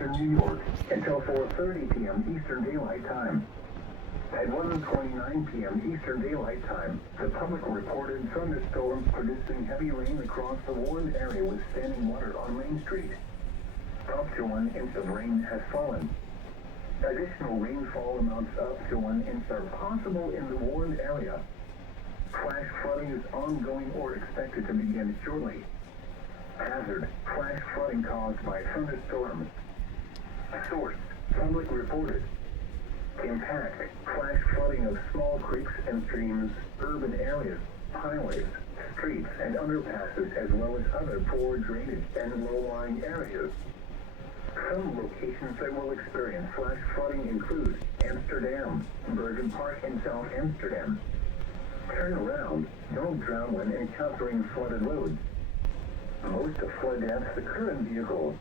southeastern New York until 4:30 p.m. Eastern Daylight Time. At 1:29 p.m. Eastern Daylight Time, the public reported thunderstorms producing heavy rain across the warned area with standing water on Main Street. Up to 1 inch of rain has fallen. Additional rainfall amounts up to 1 inch are possible in the warned area. Flash flooding is ongoing or expected to begin shortly. Hazard: flash flooding caused by thunderstorms. Source: public reported. Impact: flash flooding of small creeks and streams, urban areas, highways, streets, and underpasses, as well as other poor drainage and low-lying areas. Some locations that will experience flash flooding include Amsterdam, Bergen Park in South Amsterdam. Turn around. Don't drown when encountering flooded roads. Most of flood deaths occur in vehicles